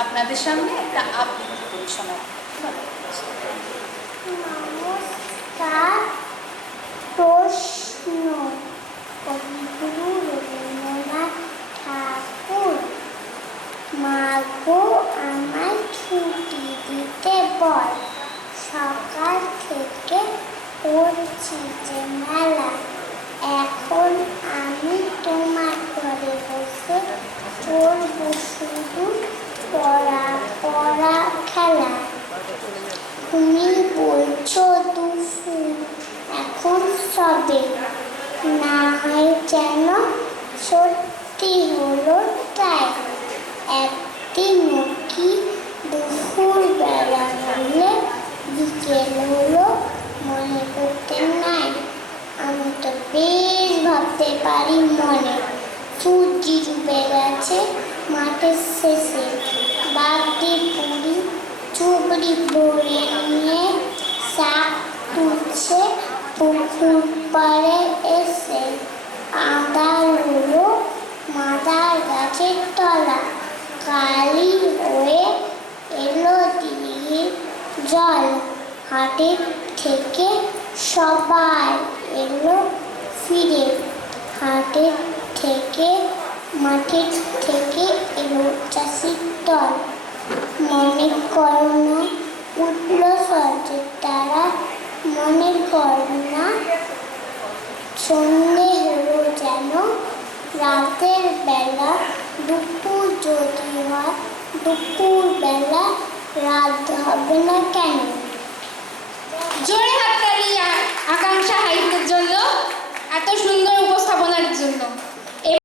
আপনাদের সামনে একটা আবৃত্তি করি শোনাব। নমস্কার। প্রশ্ন কবিগুরু রবীন্দ্রনাথ ঠাকুর। মাগো আমায় ছুটি দিতে বল, সকাল থেকে পড়ছি যে মেলা। এখন আমি তোমার ঘরে বসে পড়বো শুধু পড়া পড়া খেলা। তুমি বলছো দুপুর এখন সবে, না হয় যেন সত্যি হলো তাই। একদিনও কি দুপুর বেলা হলে বিকেল হলো মনে করতে নাই? আমি তো বেশ ভাবতে পারি মনে। সূর্যি ডুবে গেছে মাঠের শেষে, বাগদি পুরি চুবড়ি ভরে নিয়ে শাক তুলছে পুকুর পাড়ে এসে। আঁধার হলো মাদার গাছের তলা, কালি হয়ে এলো দিঘির জল। হাটের থেকে সবাই এলো ফিরে, হাটের থেকে মাঠের থেকে এলো চাষির দল। মনে করো না উঠল সূর্যে তারা, মনে করো না সন্ধে হলো যেন রাতের বেলা। দুপুর যদি হয় দুপুর বেলা, রাত হবে না কেন? জোরে হাততালি আকাঙ্ক্ষা হাইটের জন্য, এত সুন্দর উপস্থাপনার জন্য।